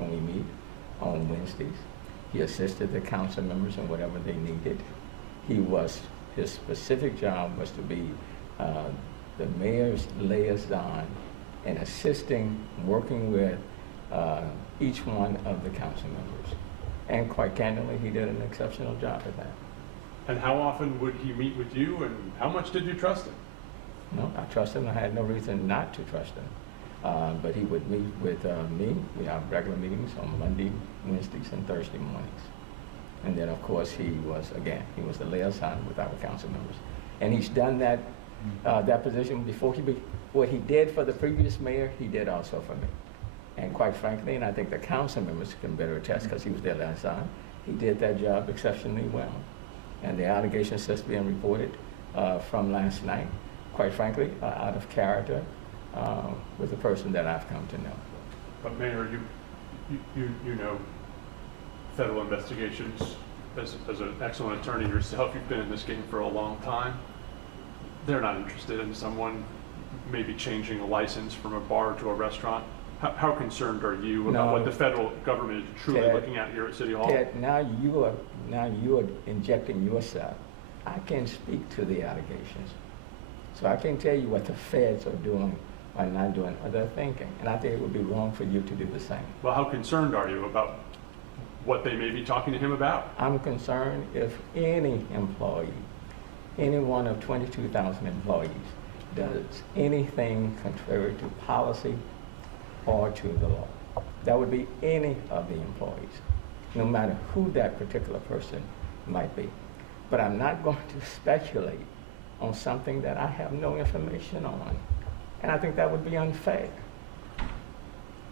when we meet on Wednesdays. He assisted the council members in whatever they needed. His specific job was to be the mayor's liaison and assisting, working with each one of the council members. And quite candidly, he did an exceptional job at that. And how often would he meet with you, and how much did you trust him? No, I trust him. I had no reason not to trust him. But he would meet with me. We have regular meetings on Monday, Wednesdays, and Thursday mornings. And then, of course, he was the liaison with our council members. And he's done that position before. What he did for the previous mayor, he did also for me. And quite frankly, and I think the council members can better attest because he was their liaison, he did that job exceptionally well. And the allegations that's being reported from last night, quite frankly, are out of character with the person that I've come to know. But Mayor, you know federal investigations as an excellent attorney yourself. You've been in this game for a long time. They're not interested in someone maybe changing a license from a bar to a restaurant. How concerned are you about what the federal government is truly looking at here at City Hall? Ted, now you are injecting yourself. I can't speak to the allegations. So I can tell you what the feds are doing or not doing or they're thinking. And I think it would be wrong for you to do the same. Well, how concerned are you about what they may be talking to him about? I'm concerned if any employee, any one of 22,000 employees, does anything contrary to policy or to the law. That would be any of the employees, no matter who that particular person might be. But I'm not going to speculate on something that I have no information on. And I think that would be unfair.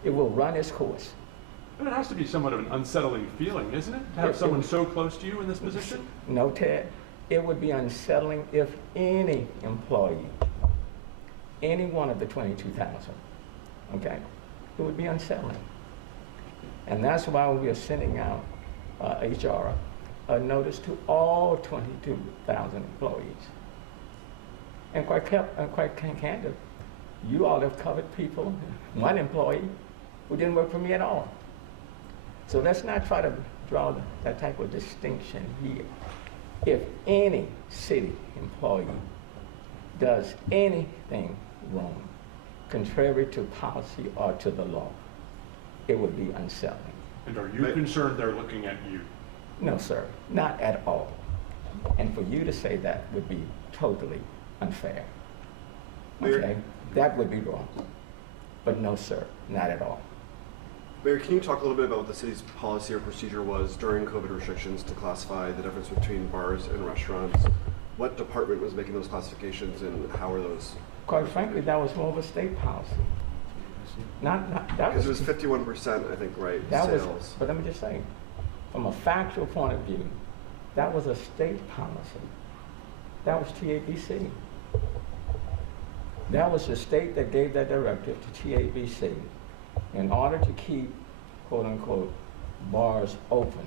It will run its course. But it has to be somewhat of an unsettling feeling, isn't it? To have someone so close to you in this position? No, Ted. It would be unsettling if any employee, any one of the 22,000, okay, it would be unsettling. And that's why we are sending out HR a notice to all 22,000 employees. And quite candid, you all have covered people, one employee who didn't work for me at all. So let's not try to draw that type of distinction here. If any city employee does anything wrong, contrary to policy or to the law, it would be unsettling. And are you concerned they're looking at you? No, sir, not at all. And for you to say that would be totally unfair. Okay? That would be wrong. But no, sir, not at all. Mayor, can you talk a little bit about what the city's policy or procedure was during COVID restrictions to classify the difference between bars and restaurants? What department was making those classifications, and how are those? Quite frankly, that was more of a state policy. Not that was. Because it was 51%, I think, right? That sales. was. But let me just say, from a factual point of view, that was a state policy. That was TABC. That was the state that gave that directive to TABC in order to keep, quote unquote, bars open,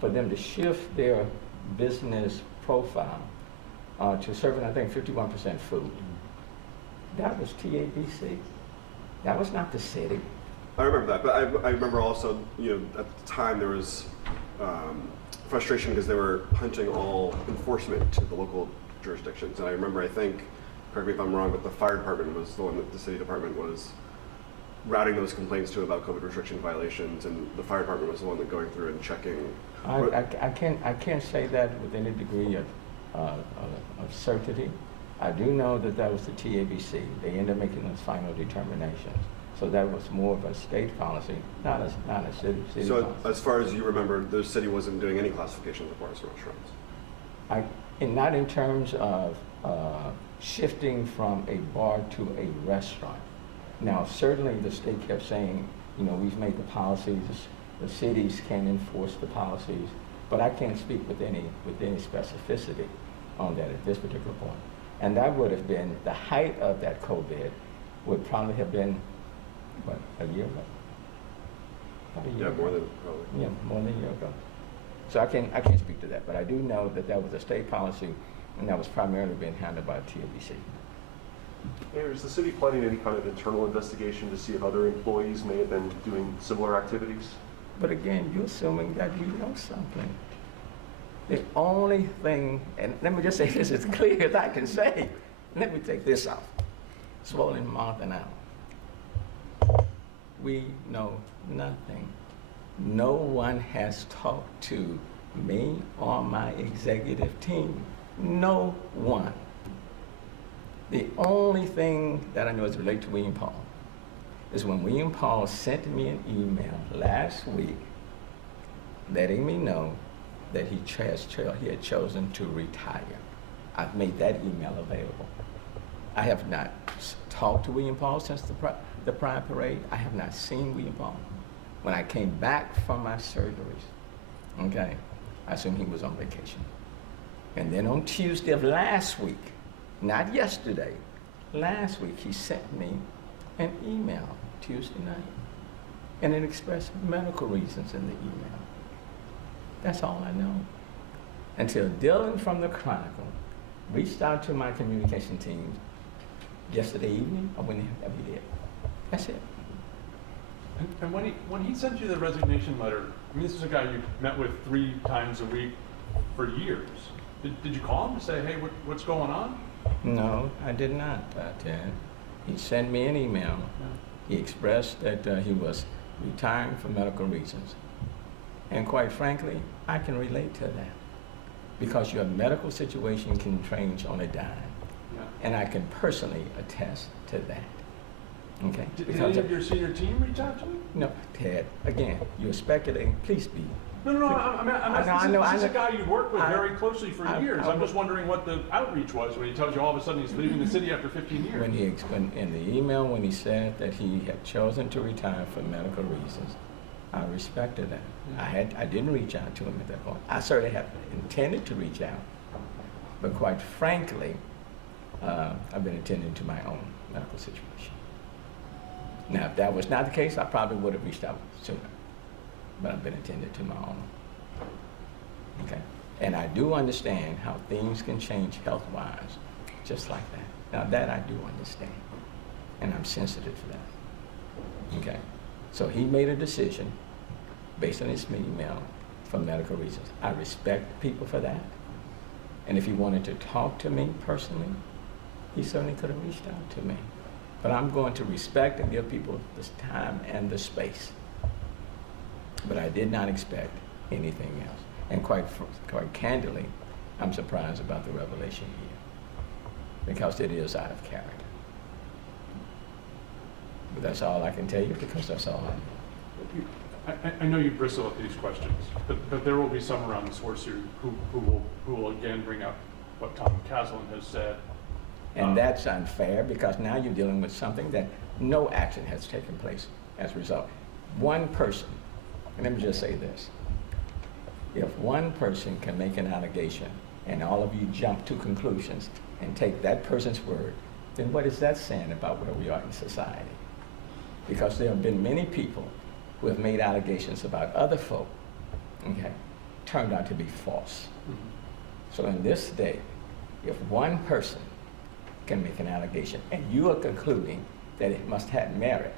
for them to shift their business profile to serving, I think, 51% food. That was TABC. That was not the city. I remember that, but I remember also, at the time there was frustration because they were punting all enforcement to the local jurisdictions. And I remember, I think, correct me if I'm wrong, but the fire department was the one that the city department was routing those complaints to about COVID restriction violations, and the fire department was the one that going through and checking. I can't say that with any degree of certainty. I do know that was the TABC. They ended up making those final determinations. So that was more of a state policy, not a city so policy. As far as you remember, the city wasn't doing any classification of bars and restaurants? Not in terms of shifting from a bar to a restaurant. Now, certainly the state kept saying, we've made the policies, the cities can enforce the policies, but I can't speak with any specificity on that at this particular point. And that would have been, the height of that COVID would probably have been, what, a year ago? About a year ago. More than probably. Yeah, more than a year ago. So I can't speak to that, but I do know that was a state policy, and that was primarily being handled by TABC. Mayor, is the city planning any kind of internal investigation to see if other employees may have been doing similar activities? But again, you're assuming that we know something. The only thing, and let me just say this as clear as I can say, let me take this off. Swollen mouth and out. We know nothing. No one has talked to me or my executive team. No one. The only thing that I know is related to William Paul is when William Paul sent me an email last week letting me know that he had chosen to retire. I've made that email available. I have not talked to William Paul since the Pride Parade. I have not seen William Paul. When I came back from my surgeries, okay, I assumed he was on vacation. And then on Tuesday of last week, not yesterday, last week, he sent me an email Tuesday night, and it expressed medical reasons in the email. That's all I know. Until Dylan from the Chronicle reached out to my communication team yesterday evening, or whenever he did. That's it. And when he sent you the resignation letter, I mean, this is a guy you met with 3 times a week for years. Did you call him to say, hey, what's going on? No, I did not, Ted. He sent me an email. Yeah. He expressed that he was retiring for medical reasons. And quite frankly, I can relate to that because your medical situation can change on a dime. Yeah. And I can personally attest to that. Okay? Did any of your senior team reach out to you? No, Ted, again, you're speculating. Please be. No, I'm asking, this is a guy you worked with very closely for years. I'm just wondering what the outreach was when he tells you all of a sudden he's leaving the city after 15 years. When in the email, when he said that he had chosen to retire for medical reasons, I respected that. Yeah. I didn't reach out to him at that point. I certainly had intended to reach out, but quite frankly, I've been attending to my own medical situation. Now, if that was not the case, I probably would have reached out sooner. But I've been attending to my own. Okay? And I do understand how things can change health-wise, just like that. Now, that I do understand. And I'm sensitive to that. Okay? So he made a decision based on his email for medical reasons. I respect people for that. And if he wanted to talk to me personally, he certainly could have reached out to me. But I'm going to respect and give people the time and the space. But I did not expect anything else. And quite candidly, I'm surprised about the revelation here because it is out of character. But that's all I can tell you because that's all I know. I know you bristle at these questions, but there will be some around this horse here who will again bring up what Tom Caslin has said. And that's unfair because now you're dealing with something that no action has taken place as a result. One person, and let me just say this, if one person can make an allegation and all of you jump to conclusions and take that person's word, then what is that saying about where we are in society? Because there have been many people who have made allegations about other folk, okay, turned out to be false. Mm-hmm. So in this day, if one person can make an allegation and you are concluding that it must have merit,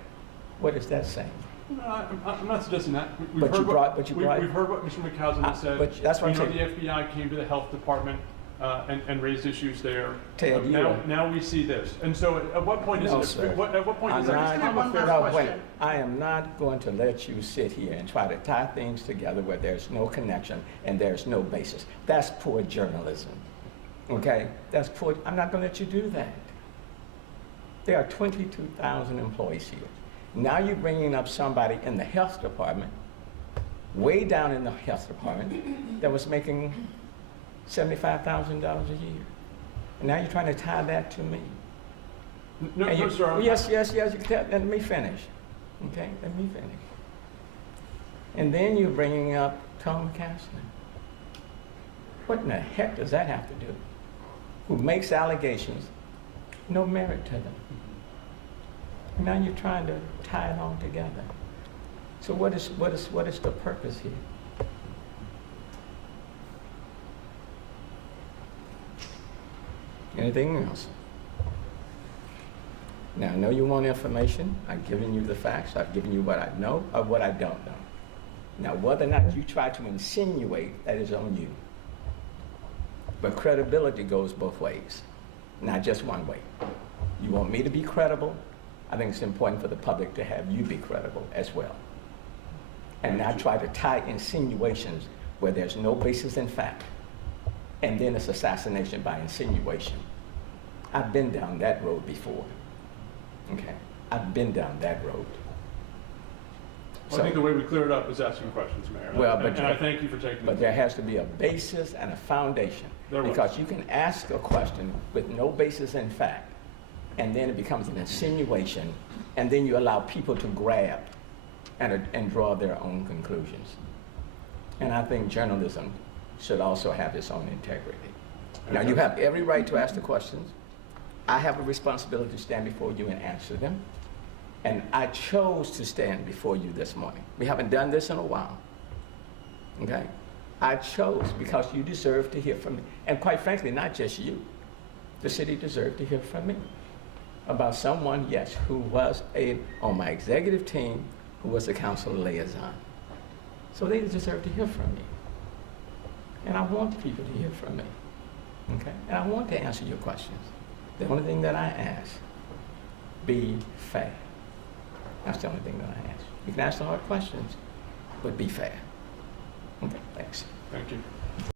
what is that saying? No, I'm not suggesting that. We've heard what Mr. McCaslin has said. But that's what I'm saying. The FBI came to the health department and raised issues there. Ted, now we see this. And so at what point is it? At what point is it? I am not going to let you sit here and try to tie things together where there's no connection and there's no basis. That's poor journalism. Okay? That's poor. I'm not going to let you do that. There are 22,000 employees here. Now you're bringing up somebody in the health department, way down in the health department, that was making $75,000 a year. And now you're trying to tie that to me. No, sir. Yes, you can let me finish. Okay, let me finish. And then you're bringing up Tom Caslin. What in the heck does that have to do? Who makes allegations, no merit to them. And now you're trying to tie it all together. So what is the purpose here? Anything else? Now, I know you want information. I've given you the facts. I've given you what I know or what I don't know. Now, whether or not you try to insinuate, that is on you. But credibility goes both ways, not just one way. You want me to be credible? I think it's important for the public to have you be credible as well. And not try to tie insinuations where there's no basis in fact. And then it's assassination by insinuation. I've been down that road before. Okay? I've been down that road. Well, I think the way we clear it up is asking questions, Mayor. Well, And I thank you for taking But the there has to be a basis and a foundation. There was. Because you can ask a question with no basis in fact, and then it becomes an insinuation, and then you allow people to grab and draw their own conclusions. And I think journalism should also have its own integrity. Now, you have every right to ask the questions. I have a responsibility to stand before you and answer them. And I chose to stand before you this morning. We haven't done this in a while. Okay? I chose because you deserve to hear from me. And quite frankly, not just you. The city deserved to hear from me about someone, yes, who was on my executive team, who was a council liaison. So they deserve to hear from me. And I want people to hear from me. Okay? And I want to answer your questions. The only thing that I ask, be fair. That's the only thing that I ask. You can ask the hard questions, but be fair. Okay, thanks. Thank you.